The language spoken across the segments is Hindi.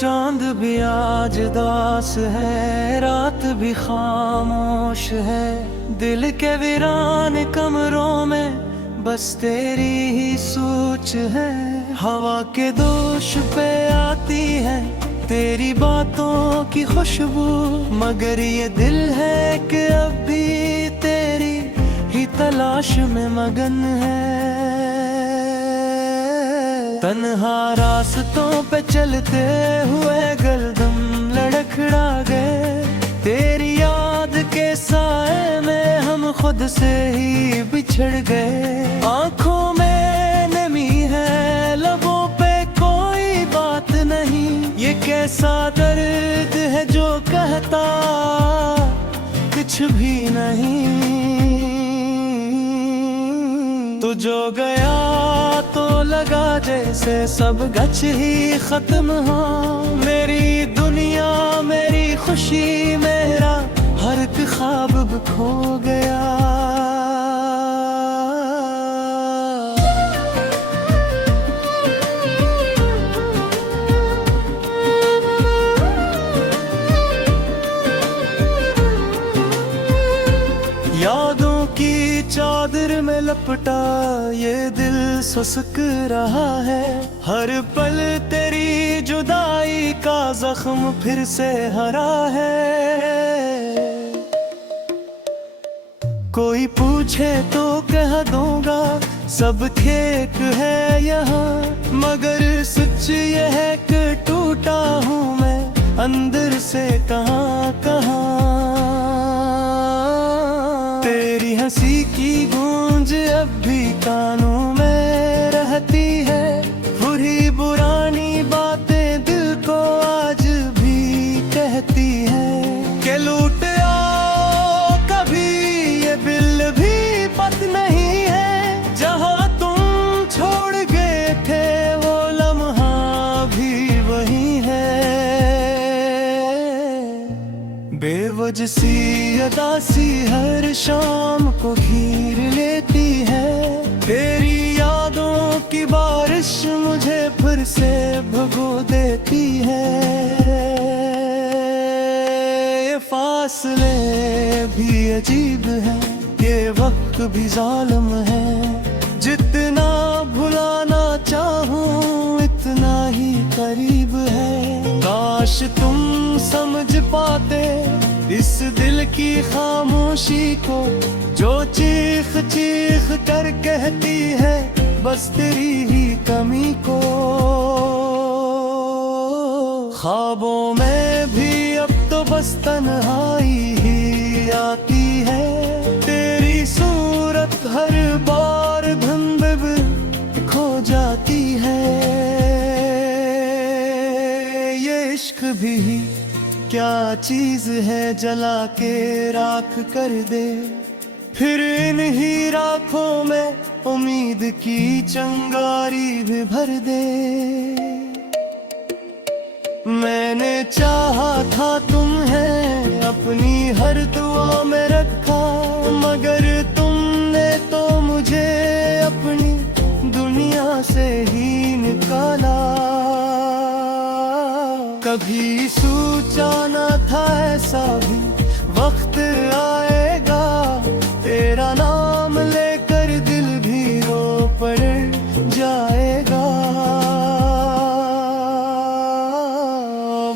चांद भी आज दास है, रात भी खामोश है। दिल के वीरान कमरों में बस तेरी ही सोच है। हवा के दोष पे आती है तेरी बातों की खुशबू, मगर ये दिल है कि अब भी तेरी ही तलाश में मगन है। तन्हा रास्तों पे चलते हुए गलदम लड़खड़ा गए, तेरी याद के साए में हम खुद से ही बिछड़ गए। आंखों में नमी है, लबों पे कोई बात नहीं, ये कैसा दर्द है जो कहता कुछ भी नहीं। तो जो गया तो लगा जैसे सब गच ही खत्म हो। मेरी दुनिया मेरी खुशी मेरा हर एक ख्वाब अब खो गया। यादों की चादर में लपटा ये दिल सुसक रहा है। हर पल तेरी जुदाई का जख्म फिर से हरा है। कोई पूछे तो कह दूंगा सब ठीक है यहाँ, मगर सच ये है कि टूटा हूँ मैं अंदर से कहाँ कहाँ। तेरी हंसी की गूंज अब भी कानों में रहती है, बुरी पुरानी बातें दिल को आज भी कहती है। के लूट आओ कभी ये बिल भी पत नहीं है, जहाँ तुम छोड़ गए थे वो लम्हा भी वही है। बेवजह सी अदासी हर शाम को घेर लेती है, तेरी यादों की बारिश मुझे फिर से भगो देती है। ये फासले भी अजीब है, ये वक्त भी जालिम है, जितना भुलाना चाहूं इतना ही करीब है। काश तुम समझ पाते इस दिल की खामोशी को, जो चीख चीख कर कहती है बस तेरी ही कमी को। ख्वाबों में भी अब तो बस तन्हाई ही आती है, तेरी सूरत हर बार धुंध में खो जाती है। ये इश्क भी क्या चीज है जला के राख कर दे, फिर इन ही राखों में उम्मीद की चिंगारी भी भर दे। मैंने चाहा था तुम्हें अपनी हर दुआ में रखा, मगर तुमने तो मुझे अपनी दुनिया से ही निकाला। कभी सोचा न था ऐसा भी वक्त आएगा, तेरा नाम लेकर दिल भी रो पड़ जाएगा।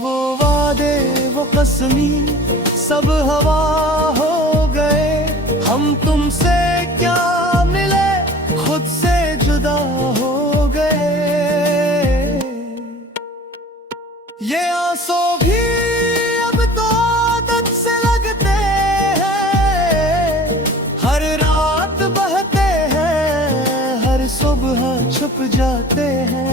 वो वादे वो कसमी सब हवा हो गए, हम तुमसे क्या मिले खुद से जुदा हो गए। ये आंसू भी अब तो आदत से लगते हैं, हर रात बहते हैं, हर सुबह छुप जाते हैं।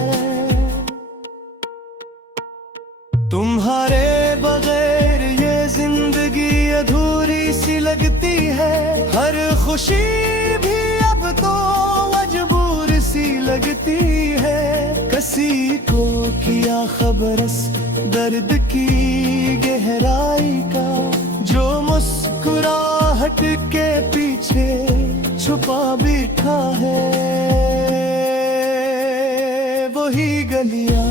तुम्हारे बगैर ये जिंदगी अधूरी सी लगती है, हर खुशी भी अब तो मजबूर सी लगती है। किसी को किया खबर इस दर्द की गहराई का, जो मुस्कुराहट के पीछे छुपा बैठा है। वही गलियां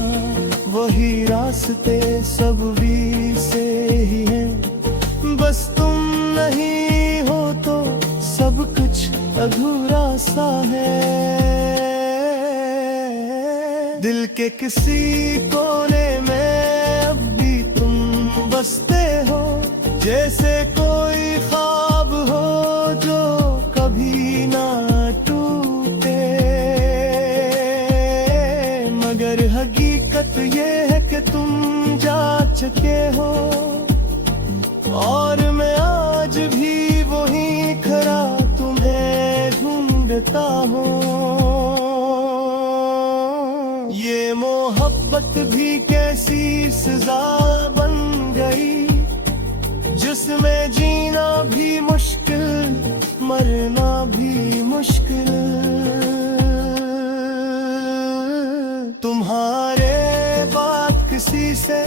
वही रास्ते सब भी से ही हैं। बस तुम नहीं हो तो सब कुछ अधूरा सा है। दिल के किसी कोने में अब भी तुम बसते हो, जैसे कोई ख्वाब हो जो कभी ना टूटे। मगर हकीकत ये है कि तुम जा चुके हो, और मैं आज भी वही खड़ा तुम्हें ढूंढता हूँ। ये मोहब्बत भी कैसी सजा बन गई, जिसमें जीना भी मुश्किल, मरना भी मुश्किल। तुम्हारे बात किसी से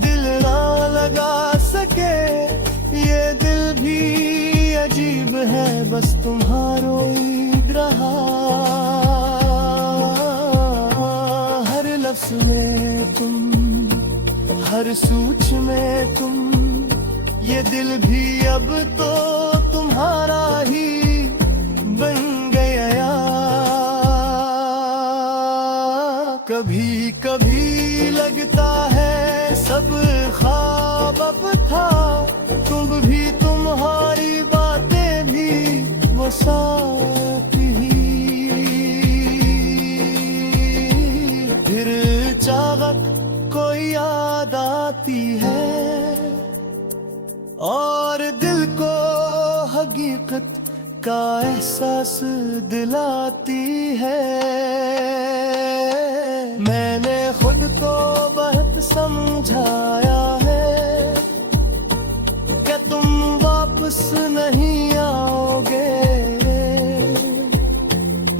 दिल ना लगा सके, ये दिल भी अजीब है, बस तुम्हारो ईद रहा। हर लफ्ज में तुम, हर सूच में तुम, ये दिल भी अब तो तुम्हारा ही बन गया। कभी कभी लगता है सब ख्वाब अब था, तुम भी तुम्हारी बातें भी वो साथ ही। फिर चाहत कोई याद आती है, और दिल को हकीकत का एहसास दिलाती है। मैंने खुद को बहुत समझाया है कि तुम वापस नहीं आओगे,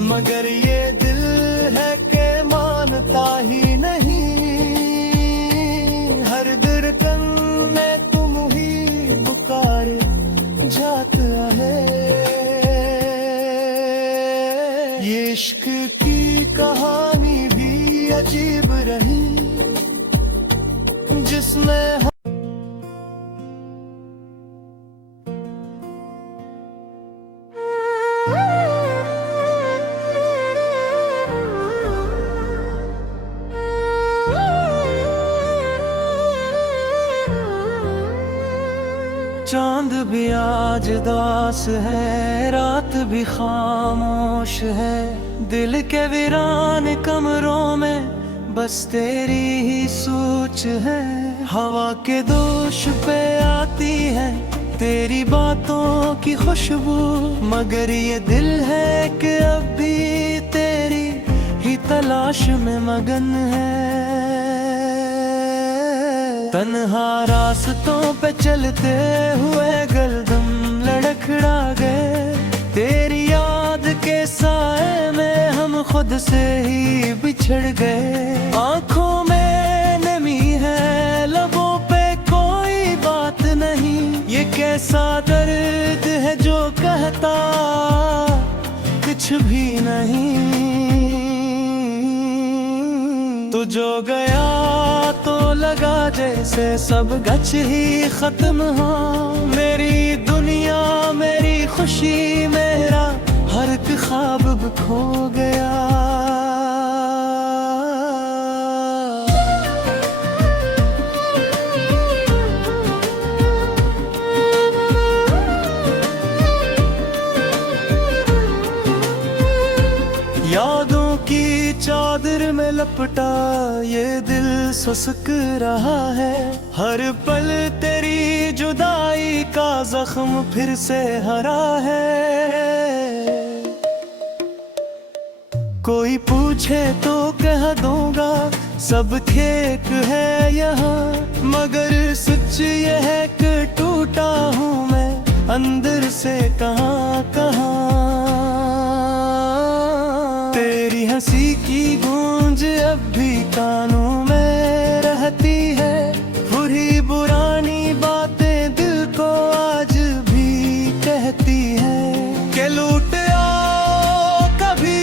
मगर ये दिल है कि मानता ही नहीं। हर धड़कन में तुम ही पुकारे जाता है। ये इश्क की कहानी भी अजीब रही, जिसमें चांद भी आज दास है, रात भी खामोश है। दिल के वीरान कमरों में बस तेरी ही सोच है। हवा के दोष पे आती है तेरी बातों की खुशबू, मगर ये दिल है कि अब भी तेरी ही तलाश में मगन है। तन्हा रास्तों पे चलते हुए गलदम लड़खड़ा गए, तेरी याद के साए में हम खुद से ही बिछड़ गए। आंखों में नमी है, लबों पे कोई बात नहीं, ये कैसा दर्द है जो कहता कुछ भी नहीं। तो जो गया तो लगा जैसे सब गच ही खत्म हो। मेरी दुनिया, मेरी खुशी, मेरा हर एक ख्वाब अब खो गया। यादों की चादर में लपटा ये दिल सुसक रहा है। हर पल तेरी जुदाई का जख्म फिर से हरा है। कोई पूछे तो कह दूंगा सब ठीक है यहाँ, मगर सच ये है कि टूटा हूँ मैं अंदर से कहाँ कहाँ। तेरी हंसी की गूंज अब भी कानों में रहती है, बुरी पुरानी बातें दिल को आज भी कहती है कि लूट आओ कभी,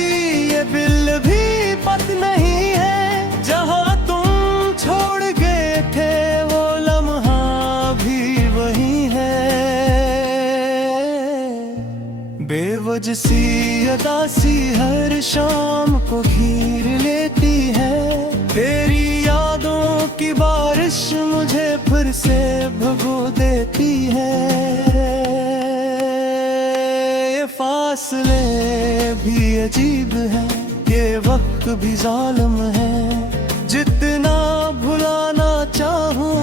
ये बिल भी पत नहीं है जहाँ तुम रोज सी अदासी हर शाम को घेर लेती है। तेरी यादों की बारिश मुझे फिर से भिगो देती है। ये फासले भी अजीब है, ये वक्त भी जालिम है। जितना भुलाना चाहूं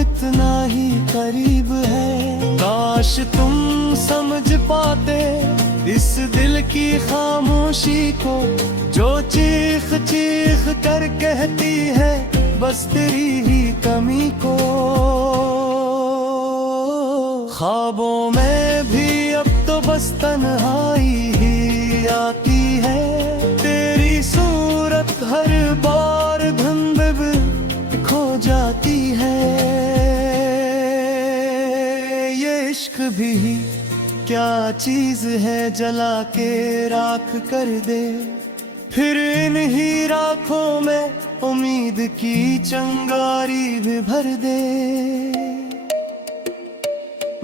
इतना ही करीब है। काश तुम समझ पाते इस दिल की खामोशी को, जो चीख चीख कर कहती है बस तेरी ही कमी को। ख्वाबों में भी अब तो बस तन्हाई ही आती है। तेरी सूरत हर बार धुंध में खो जाती है। ये इश्क भी क्या चीज है, जला के राख कर दे। फिर इन ही राखों में उम्मीद की चिंगारी भी भर दे।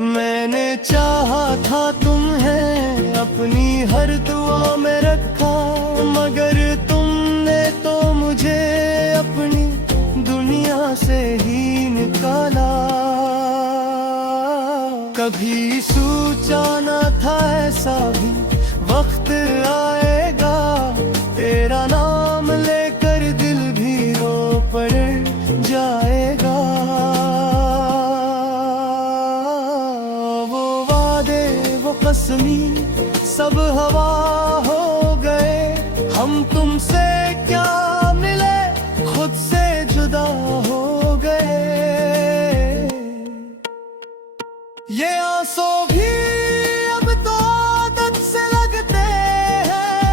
मैंने चाहा था तुम्हें अपनी हर दुआ में रखा, मगर तुमने तो मुझे अपनी दुनिया से ही निकाला। कभी सोचा न था ऐसा भी वक्त आएगा, तेरा नाम लेकर दिल भी रो पड़ जाएगा। वो वादे वो कसमी सब हवा हो गए। हम तुमसे क्या मिले, खुद से जुदा हो गए। ये आंसू भी अब तो आदत से लगते हैं।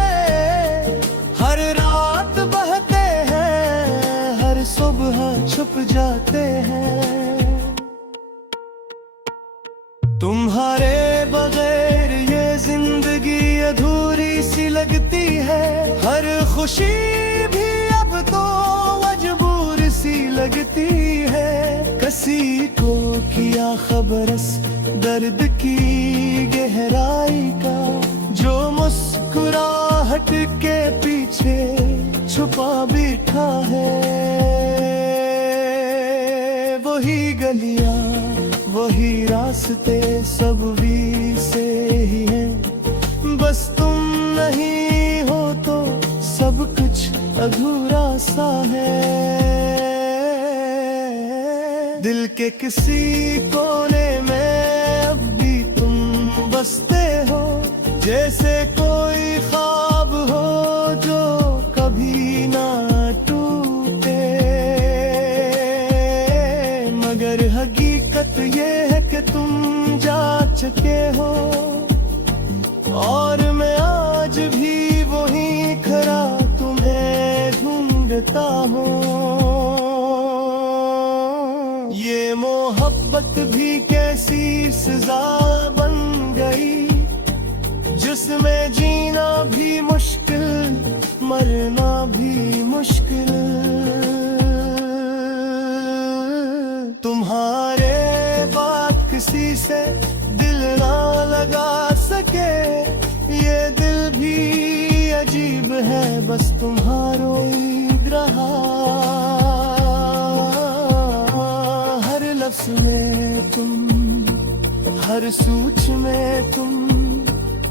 हर रात बहते हैं, हर सुबह छुप जाते हैं। तुम्हारे बगैर ये जिंदगी अधूरी सी लगती है। हर खुशी भी अब तो मजबूर सी लगती है। किसी को किया खबरस दर्द की गहराई का, जो मुस्कुराहट के पीछे छुपा बैठा है। वही गलियां वही रास्ते सब भी से ही हैं। बस तुम नहीं हो तो सब कुछ अधूरा सा है। दिल के किसी कोने में अब भी तुम बसते हो, जैसे कोई ख्वाब हो जो कभी ना टूटे। मगर हकीकत ये है कि तुम जा चुके हो, और मैं आज भी वही खड़ा तुम्हें ढूंढता हूँ। ये मोहब्बत भी कैसी सजा बन गई, जिसमें जीना भी मुश्किल मरना भी मुश्किल। तुम्हारे बात किसी से दिल ना लगा सके, ये दिल भी अजीब है बस तुम्हारो ही रहा। लफ्ज़ में तुम, हर सूच में तुम,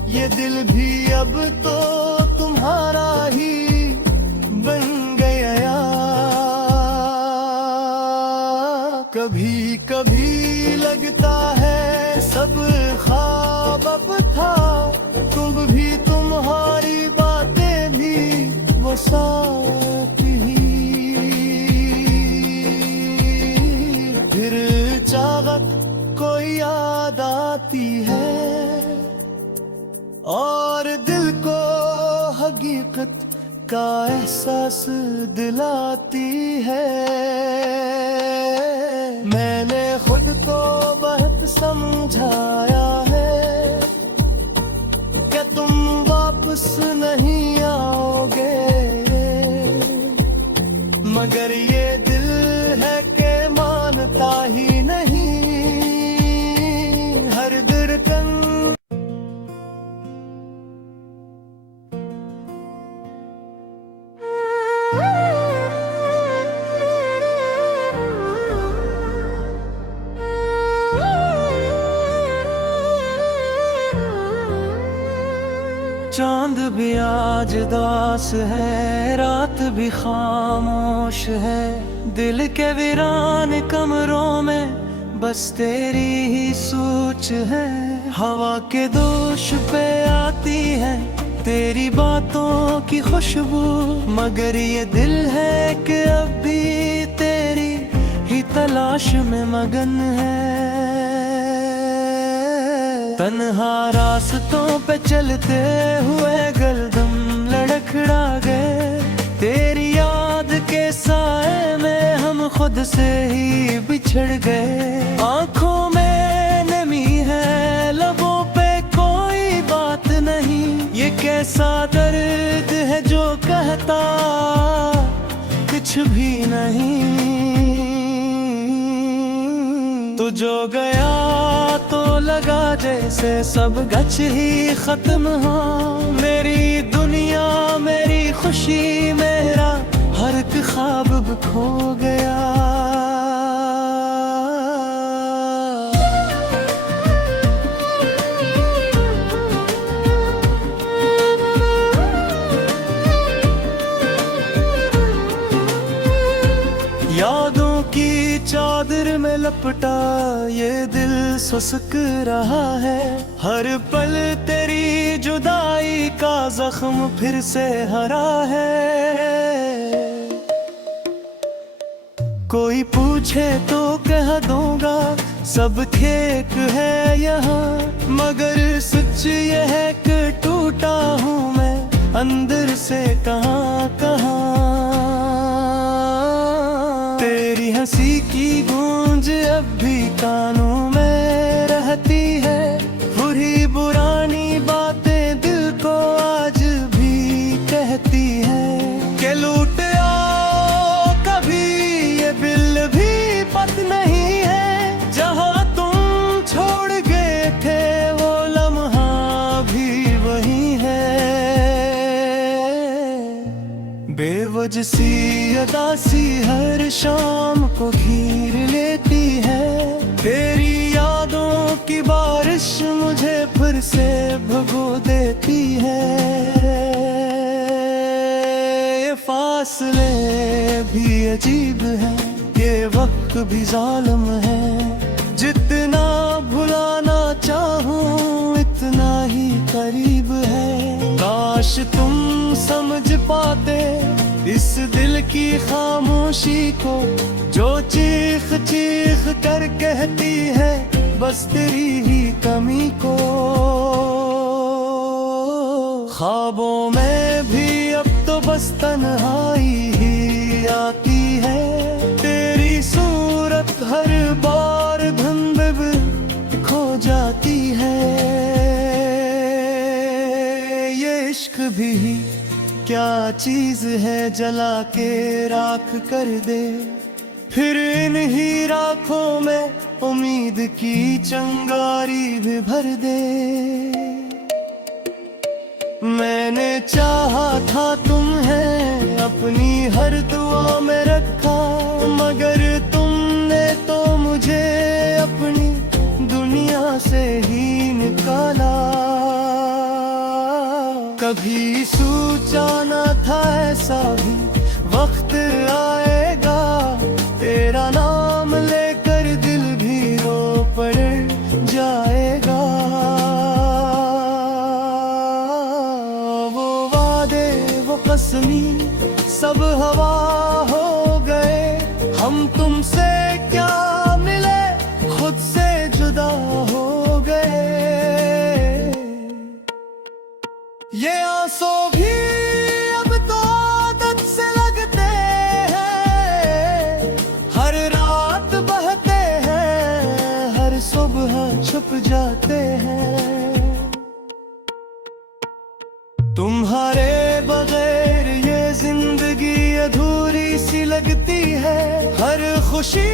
ये दिल भी अब तो तुम्हारा ही बन गया। कभी कभी लगता है सब ख्वाब अब था, तुम भी तुम्हारी बातें भी वो साथ ही। फिर चाहत कोई याद आती है, और दिल को हकीकत का एहसास दिलाती है। मैंने खुद को बहुत समझाया है कि तुम वापस नहीं आओगे, मगर ये दिल है कि मानता ही नहीं। हर धड़कन चांद भी आज दास है, रात भी खामोश है। दिल के वीरान कमरों में बस तेरी ही सोच है। हवा के दोष पे आती है तेरी बातों की खुशबू, मगर ये दिल है कि अब भी तेरी ही तलाश में मगन है। तन्हा रास्तों पे चलते हुए गलदम लड़खड़ा गए, तेरी याद के साए में हम खुद से ही बिछड़ गए। आंखों में नमी है, लबों पे कोई बात नहीं, ये कैसा दर्द है जो कहता कुछ भी नहीं। तू जो गया तो लगा जैसे सब गच ही खत्म हो। मेरी दुनिया, मेरी खुशी, मेरा हर एक ख्वाब अब खो गया। यादों की चादर में लपटा ये दिल सुसक रहा है। हर पल तेरी जुदाई का जख्म फिर से हरा है। कोई पूछे तो कह दूंगा सब ठीक है यहाँ, मगर सच ये है कि टूटा हूँ मैं अंदर से कहाँ कहाँ। तेरी हंसी की गूंज अब भी कानों में रहती है, बुरी पुरानी बातें दिल को आज भी कहती है। के लूट आओ कभी ये बिल भी पत नहीं है, जहाँ तुम छोड़ गए थे वो लम्हा भी वही है। बेवजह सी अदासी हर शाम को घेर लेती है, तेरी यादों की बारिश मुझे फिर से भगो देती है। ये फासले भी अजीब है, ये वक्त भी जालिम है, जितना भुलाना चाहूं इतना ही करीब है। काश तुम समझ पाते इस दिल की खामोशी को, जो चीख चीख कर कहती है बस तेरी ही कमी को। ख्वाबों में भी अब तो बस तन्हाई ही आती है, तेरी सूरत हर बार धुंध में खो जाती है। ये इश्क भी क्या चीज है जला के राख कर दे, फिर इन ही राखों में उम्मीद की चिंगारी भी भर दे। मैंने चाहा था तुम्हें अपनी हर दुआ में रखा, मगर तुमने तो मुझे अपनी दुनिया से ही निकाला। कभी सोचा न था ऐसा भी वक्त आएगा, तेरा नाम लेकर दिल भी रो पड़ जाएगा। वो वादे वो कसमी सब हवा हो गए, हम तुमसे क्या मिले खुद से जुदा हो गए। ये आंसू भी अब तो आदत से लगते हैं, हर रात बहते हैं, हर सुबह छुप जाते हैं। तुम्हारे बगैर ये जिंदगी अधूरी सी लगती है, हर खुशी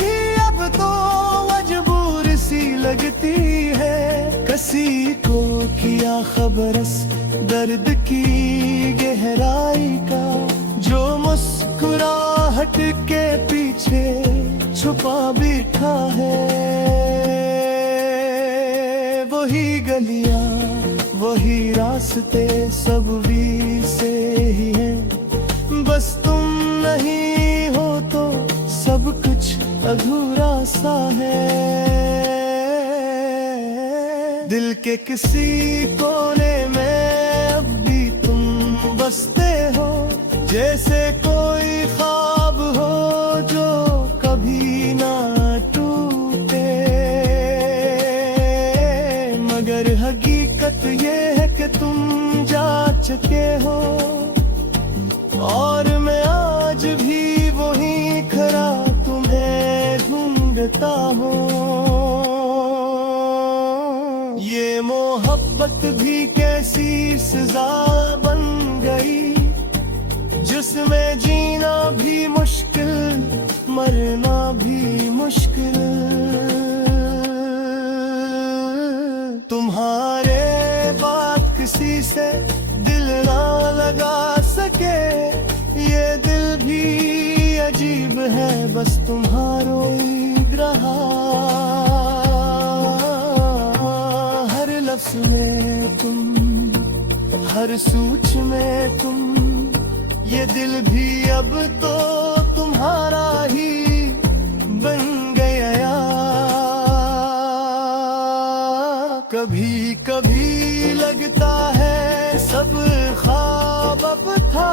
भी अब तो मजबूर सी लगती है। किसी को किया खबर दर्द की गहराई का, जो मुस्कुराहट के पीछे छुपा बैठा है। वही गलियां वही रास्ते रास्ते सब वीर से ही हैं। बस तुम नहीं हो तो सब कुछ अधूरा सा है। दिल के किसी कोने में अब भी तुम बसते हो, जैसे कोई ख्वाब हो जो कभी ना टूटे। मगर हकीकत ये है कि तुम जा चुके हो, और मैं आज भी वही खड़ा तुम्हें ढूंढता हूँ। ये मोहब्बत भी कैसी सजा बन गई, जिसमें जीना भी मुश्किल, मरना भी मुश्किल। तुम्हारे बाद किसी से दिल ना लगा सके, ये दिल भी अजीब है, बस तुम्हारो ही रहा। हर लफ्ज़ में तुम, हर सूच में तुम, ये दिल भी अब तो तुम्हारा ही बन गया। कभी कभी लगता है सब ख्वाब अब था,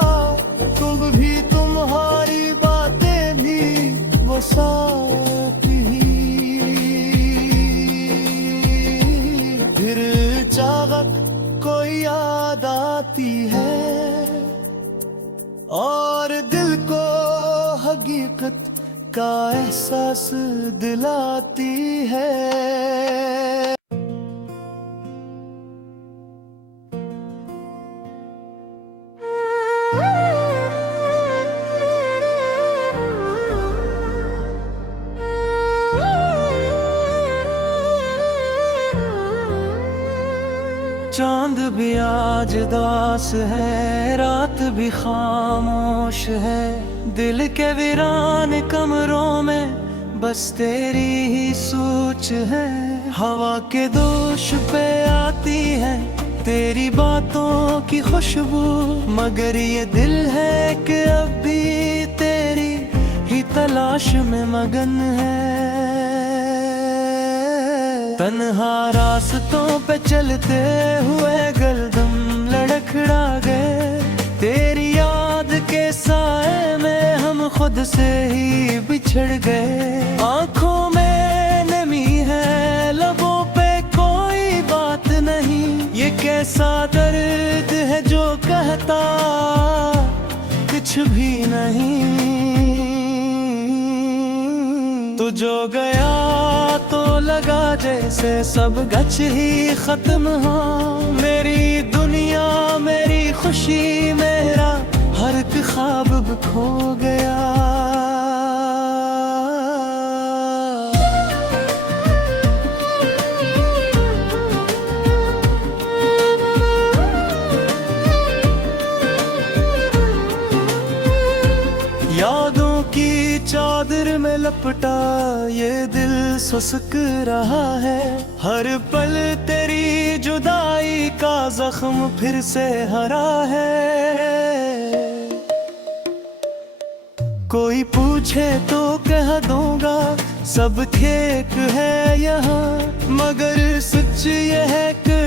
तुम भी तुम्हारी बातें भी वो साथ ही। फिर चाहत कोई याद आती है, और दिल को हकीकत का एहसास दिलाती है। चांद भी आज दास है, रात भी खामोश है। दिल के वीरान कमरों में बस तेरी ही सोच है। हवा के दोष पे आती है तेरी बातों की खुशबू, मगर ये दिल है कि अब भी तेरी ही तलाश में मगन है। तन्हा रास्तों पे चलते हुए गलदम लड़खड़ा गए, तेरी याद के साए में हम खुद से ही बिछड़ गए। आंखों में नमी है, लबों पे कोई बात नहीं, ये कैसा दर्द है जो कहता कुछ भी नहीं। तो जो गया तो लगा जैसे सब गच ही खत्म हो। मेरी दुनिया, मेरी खुशी, मेरा हर एक ख्वाब अब खो गया। यादों की चादर में लपटा ये दिल सुसक रहा है। हर पल तेरी जुदाई का जख्म फिर से हरा है। कोई पूछे तो कह दूंगा सब ठीक है यहाँ, मगर सच ये है कि